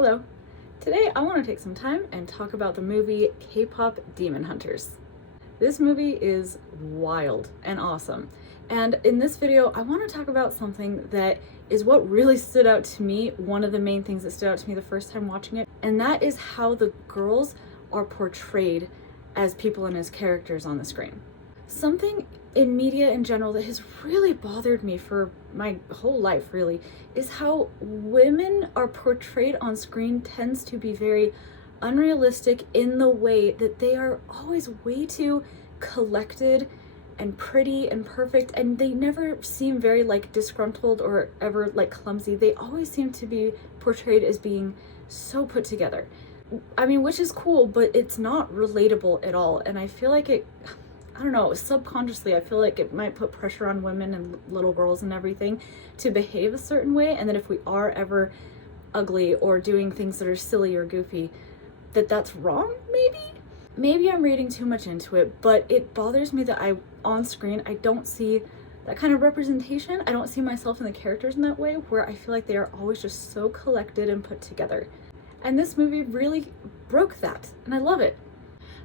Hello. Today I want to take some time and talk about the movie K-pop Demon Hunters. This movie is wild and awesome. And in this video, I want to talk about something that is what really stood out to me, one of the main things that stood out to me the first time watching it, and that is how the girls are portrayed as people and as characters on the screen. Something in media in general that has really bothered me for my whole life really is how women are portrayed on screen tends to be very unrealistic in the way that they are always way too collected and pretty and perfect, and they never seem very like disgruntled or ever like clumsy. They always seem to be portrayed as being so put together. I mean, which is cool, but it's not relatable at all, and I feel like I don't know, subconsciously, I feel like it might put pressure on women and little girls and everything to behave a certain way, and that if we are ever ugly or doing things that are silly or goofy, that's wrong, maybe? Maybe I'm reading too much into it, but it bothers me that on screen, I don't see that kind of representation. I don't see myself in the characters in that way, where I feel like they are always just so collected and put together. And this movie really broke that, and I love it.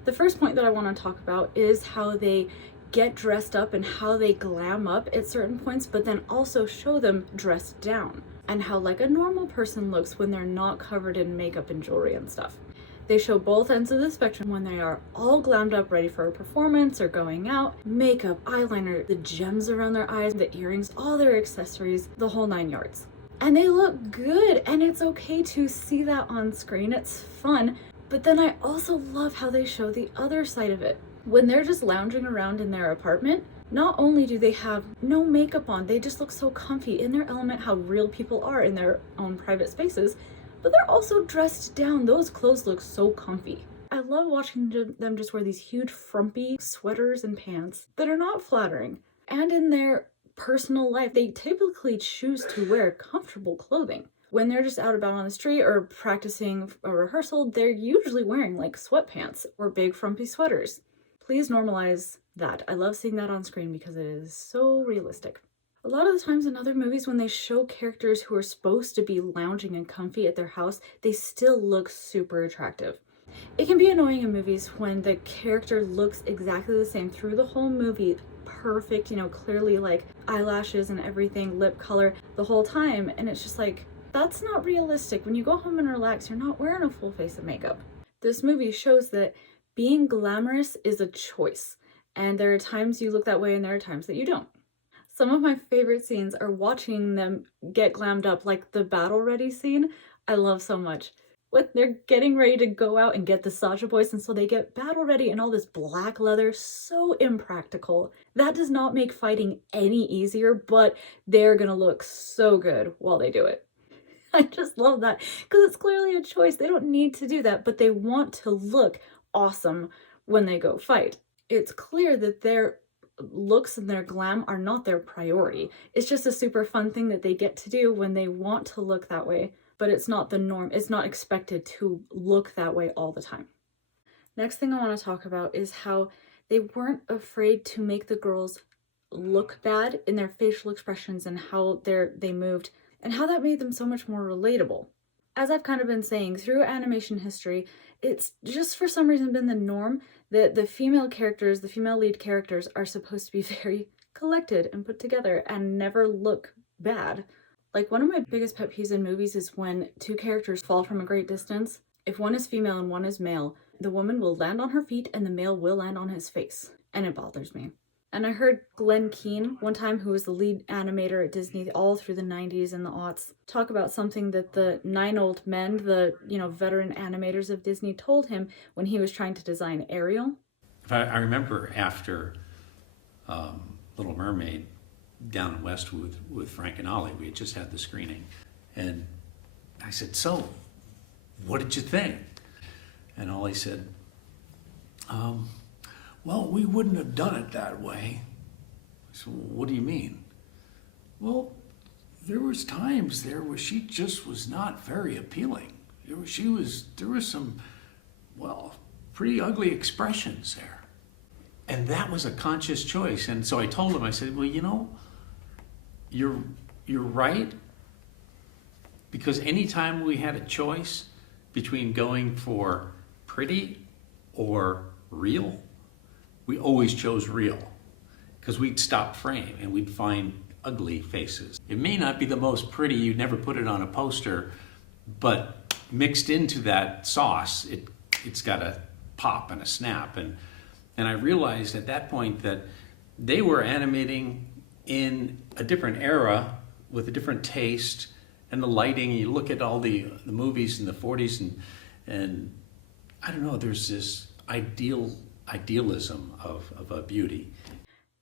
The first point that I want to talk about is how they get dressed up and how they glam up at certain points, but then also show them dressed down, and how like a normal person looks when they're not covered in makeup and jewelry and stuff. They show both ends of the spectrum when they are all glammed up, ready for a performance or going out. Makeup, eyeliner, the gems around their eyes, the earrings, all their accessories, the whole 9 yards. And they look good, and it's okay to see that on screen. It's fun. But then I also love how they show the other side of it. When they're just lounging around in their apartment, not only do they have no makeup on, they just look so comfy in their element, how real people are in their own private spaces, but they're also dressed down. Those clothes look so comfy. I love watching them just wear these huge frumpy sweaters and pants that are not flattering. And in their personal life, they typically choose to wear comfortable clothing. When they're just out about on the street or practicing a rehearsal, they're usually wearing like sweatpants or big frumpy sweaters. Please normalize that. I love seeing that on screen because it is so realistic. A lot of the times in other movies, when they show characters who are supposed to be lounging and comfy at their house, they still look super attractive. It can be annoying in movies when the character looks exactly the same through the whole movie, perfect, clearly like eyelashes and everything, lip color the whole time, and it's just like, that's not realistic. When you go home and relax, you're not wearing a full face of makeup. This movie shows that being glamorous is a choice, and there are times you look that way and there are times that you don't. Some of my favorite scenes are watching them get glammed up, like the battle ready scene. I love so much. When they're getting ready to go out and get the Sasha boys, and so they get battle ready in all this black leather, so impractical. That does not make fighting any easier, but they're gonna look so good while they do it. I just love that because it's clearly a choice. They don't need to do that, but they want to look awesome when they go fight. It's clear that their looks and their glam are not their priority. It's just a super fun thing that they get to do when they want to look that way, but it's not the norm. It's not expected to look that way all the time. Next thing I want to talk about is how they weren't afraid to make the girls look bad in their facial expressions and how they moved, and how that made them so much more relatable. As I've kind of been saying, through animation history, it's just for some reason been the norm that the female lead characters are supposed to be very collected and put together and never look bad. Like, one of my biggest pet peeves in movies is when two characters fall from a great distance. If one is female and one is male, the woman will land on her feet and the male will land on his face. And it bothers me. And I heard Glenn Keane one time, who was the lead animator at Disney all through the 90s and the aughts, talk about something that the 9 old men, the veteran animators of Disney, told him when he was trying to design Ariel. I remember after Little Mermaid down in Westwood with Frank and Ollie, we had just had the screening, and I said, "So, what did you think?" And Ollie said, "Well, we wouldn't have done it that way." So, what do you mean? "Well, there was times there where she just was not very appealing. There was some, pretty ugly expressions there. And that was a conscious choice." And so I told him, I said, "Well, you're right, Because anytime we had a choice between going for pretty or real, we always chose real. Because we'd stop frame and we'd find ugly faces. It may not be the most pretty, you'd never put it on a poster, but mixed into that sauce, it's got a pop and a snap. And I realized at that point that they were animating in a different era with a different taste and the lighting. You look at all the movies in the 40s and I don't know, there's this idealism of beauty.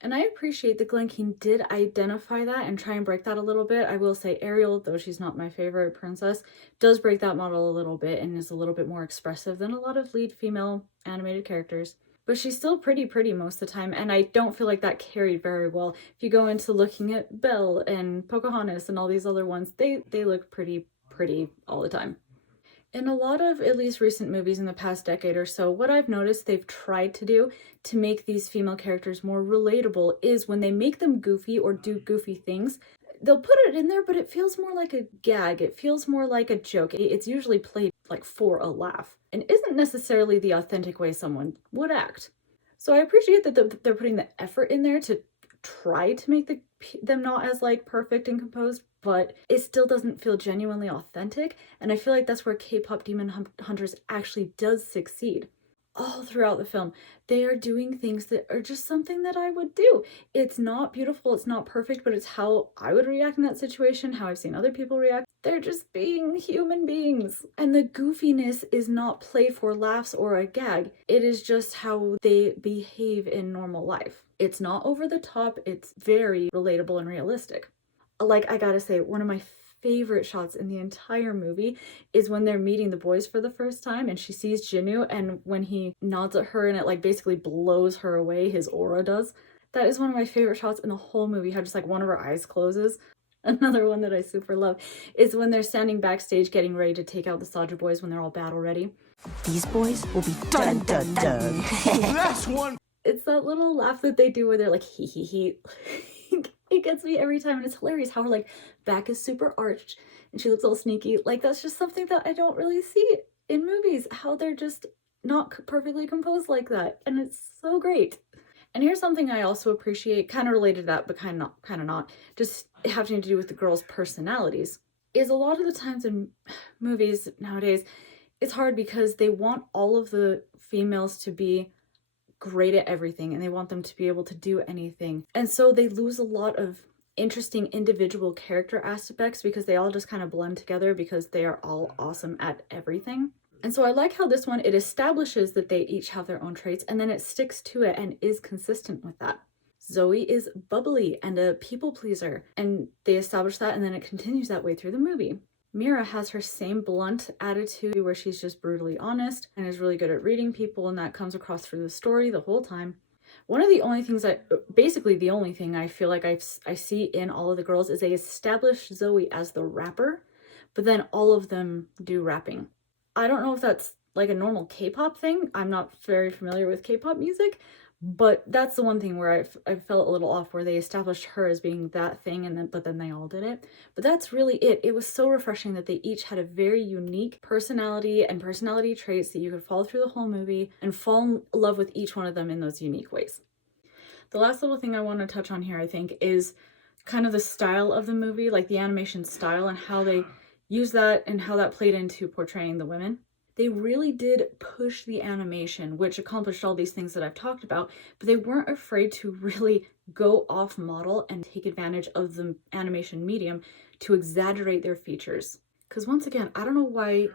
And I appreciate that Glen Keane did identify that and try and break that a little bit. I will say Ariel, though she's not my favorite princess, does break that model a little bit and is a little bit more expressive than a lot of lead female animated characters. But she's still pretty most of the time, and I don't feel like that carried very well. If you go into looking at Belle and Pocahontas and all these other ones, they look pretty all the time. In a lot of at least recent movies in the past decade or so, what I've noticed they've tried to do to make these female characters more relatable is when they make them goofy or do goofy things, they'll put it in there, but it feels more like a gag. It feels more like a joke. It's usually played like for a laugh and isn't necessarily the authentic way someone would act. So I appreciate that they're putting the effort in there to try to make them not as like perfect and composed, but it still doesn't feel genuinely authentic. And I feel like that's where K-pop Demon Hunters actually does succeed. All throughout the film, they are doing things that are just something that I would do. It's not beautiful, it's not perfect, but it's how I would react in that situation, how I've seen other people react. They're just being human beings. And the goofiness is not play for laughs or a gag. It is just how they behave in normal life. It's not over the top, it's very relatable and realistic. Like, I gotta say, one of my favorite shots in the entire movie is when they're meeting the boys for the first time and she sees Jinwoo, and when he nods at her and it like basically blows her away, his aura does. That is one of my favorite shots in the whole movie, how just like one of her eyes closes. Another one that I super love is when they're standing backstage getting ready to take out the Soldier Boys when they're all battle ready. These boys will be dun dun dun. That's one. It's that little laugh that they do where they're like hee hee hee. It gets me every time, and it's hilarious how her like back is super arched and she looks all sneaky. Like, that's just something that I don't really see in movies, how they're just not perfectly composed like that, and it's so great. And here's something I also appreciate, kind of related to that, but kind of not, just having to do with the girls' personalities, is a lot of the times in movies nowadays, it's hard because they want all of the females to be great at everything and they want them to be able to do anything. And so they lose a lot of interesting individual character aspects because they all just kind of blend together because they are all awesome at everything. And so I like how this one, it establishes that they each have their own traits and then it sticks to it and is consistent with that. Zoe is bubbly and a people pleaser, and they establish that, and then it continues that way through the movie. Mira has her same blunt attitude where she's just brutally honest and is really good at reading people, and that comes across through the story the whole time. One of the only things basically the only thing I feel like I see in all of the girls is they establish Zoe as the rapper, but then all of them do rapping. I don't know if that's like a normal K-pop thing. I'm not very familiar with K-pop music, but that's the one thing where I felt a little off, where they established her as being that thing but then they all did it. But that's really it. It was so refreshing that they each had a very unique personality and personality traits that you could follow through the whole movie and fall in love with each one of them in those unique ways. The last little thing I want to touch on here, I think, is kind of the style of the movie, like the animation style and how they use that and how that played into portraying the women. They really did push the animation, which accomplished all these things that I've talked about, but they weren't afraid to really go off model and take advantage of the animation medium to exaggerate their features. Because once again, I don't know why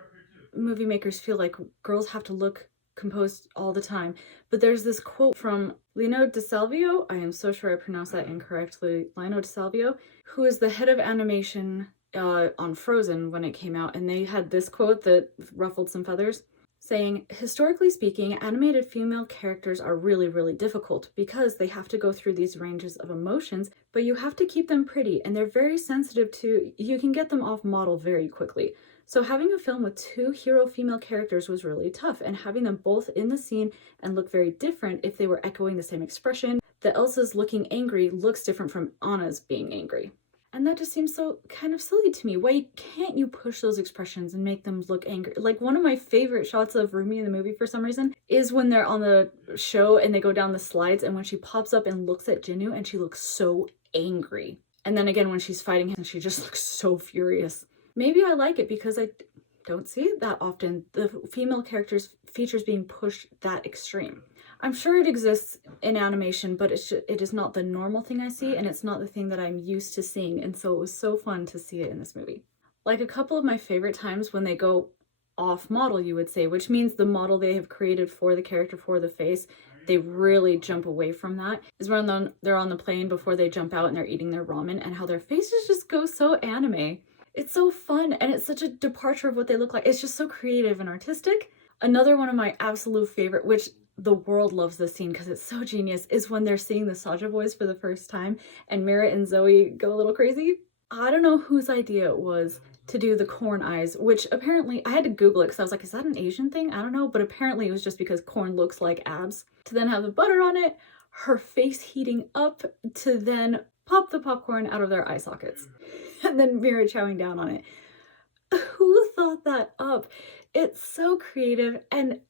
movie makers feel like girls have to look composed all the time, but there's this quote from Lino DeSalvio, I am so sure I pronounced that incorrectly, Lino DeSalvio, who is the head of animation on Frozen when it came out, and they had this quote that ruffled some feathers, saying, "Historically speaking, animated female characters are really, really difficult because they have to go through these ranges of emotions, but you have to keep them pretty, and they're very sensitive to, you can get them off model very quickly. So having a film with two hero female characters was really tough, and having them both in the scene and look very different if they were echoing the same expression, that Elsa's looking angry looks different from Anna's being angry." And that just seems so kind of silly to me. Why can't you push those expressions and make them look angry? Like, one of my favorite shots of Rumi in the movie for some reason is when they're on the show and they go down the slides, and when she pops up and looks at Jinwoo and she looks so angry. And then again when she's fighting him, she just looks so furious. Maybe I like it because I don't see it that often, the female characters' features being pushed that extreme. I'm sure it exists in animation, but it is not the normal thing I see, and it's not the thing that I'm used to seeing, and so it was so fun to see it in this movie. Like, a couple of my favorite times when they go off model, you would say, which means the model they have created for the character, for the face, they really jump away from that, is when they're on the plane before they jump out and they're eating their ramen, and how their faces just go so anime. It's so fun, and it's such a departure of what they look like. It's just so creative and artistic. Another one of my absolute favorite, which the world loves this scene because it's so genius, is when they're seeing the Saja boys for the first time and Mira and Zoe go a little crazy. I don't know whose idea it was to do the corn eyes, which apparently, I had to Google it because I was like, is that an Asian thing? I don't know, but apparently it was just because corn looks like abs. To then have the butter on it, her face heating up, to then pop the popcorn out of their eye sockets, and then Mira chowing down on it. Who thought that up? It's so creative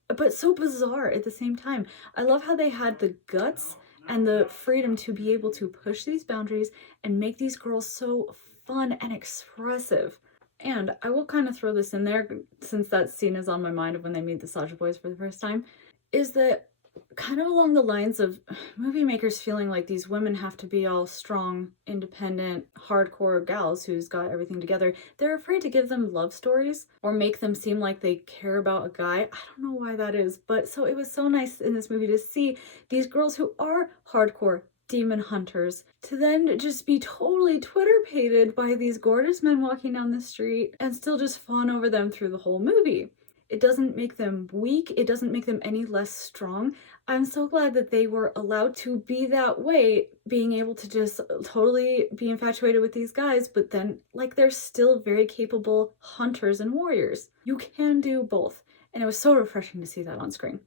but so bizarre at the same time. I love how they had the guts and the freedom to be able to push these boundaries and make these girls so fun and expressive. And I will kind of throw this in there, since that scene is on my mind of when they meet the Saja boys for the first time, is that kind of along the lines of movie makers feeling like these women have to be all strong, independent, hardcore gals who's got everything together. They're afraid to give them love stories or make them seem like they care about a guy. I don't know why that is, but so it was so nice in this movie to see these girls who are hardcore demon hunters to then just be totally Twitter-pated by these gorgeous men walking down the street and still just fawn over them through the whole movie. It doesn't make them weak. It doesn't make them any less strong. I'm so glad that they were allowed to be that way, being able to just totally be infatuated with these guys, but then, like, they're still very capable hunters and warriors. You can do both, and it was so refreshing to see that on screen.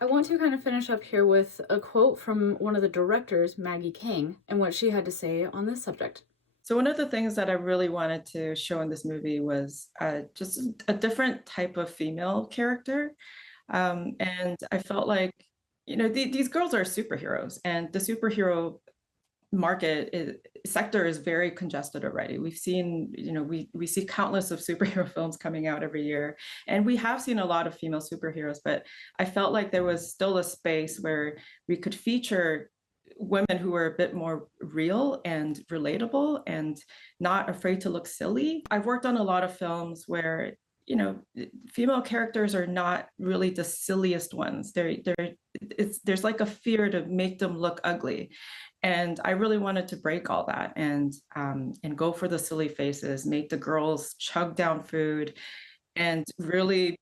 I want to kind of finish up here with a quote from one of the directors, Maggie Kang, and what she had to say on this subject. So one of the things that I really wanted to show in this movie was just a different type of female character. And I felt like, these girls are superheroes, and the superhero sector is very congested already. We've seen, we see countless of superhero films coming out every year, and we have seen a lot of female superheroes, but I felt like there was still a space where we could feature women who were a bit more real and relatable and not afraid to look silly. I've worked on a lot of films where, female characters are not really the silliest ones. There's like a fear to make them look ugly. And I really wanted to break all that and go for the silly faces, make the girls chug down food, and really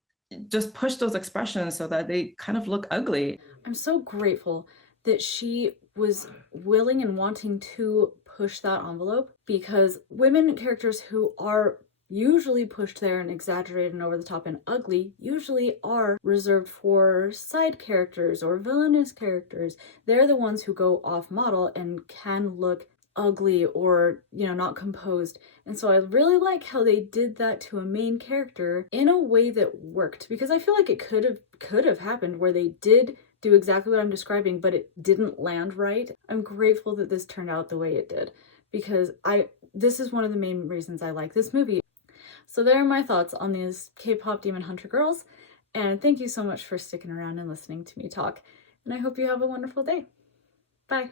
just push those expressions so that they kind of look ugly. I'm so grateful that she was willing and wanting to push that envelope, because women characters who are usually pushed there and exaggerated and over the top and ugly usually are reserved for side characters or villainous characters. They're the ones who go off model and can look ugly or, not composed. And so I really like how they did that to a main character in a way that worked, because I feel like it could have happened where they did do exactly what I'm describing, but it didn't land right. I'm grateful that this turned out the way it did, because this is one of the main reasons I like this movie. So there are my thoughts on these K-pop demon hunter girls, and thank you so much for sticking around and listening to me talk, and I hope you have a wonderful day. Bye.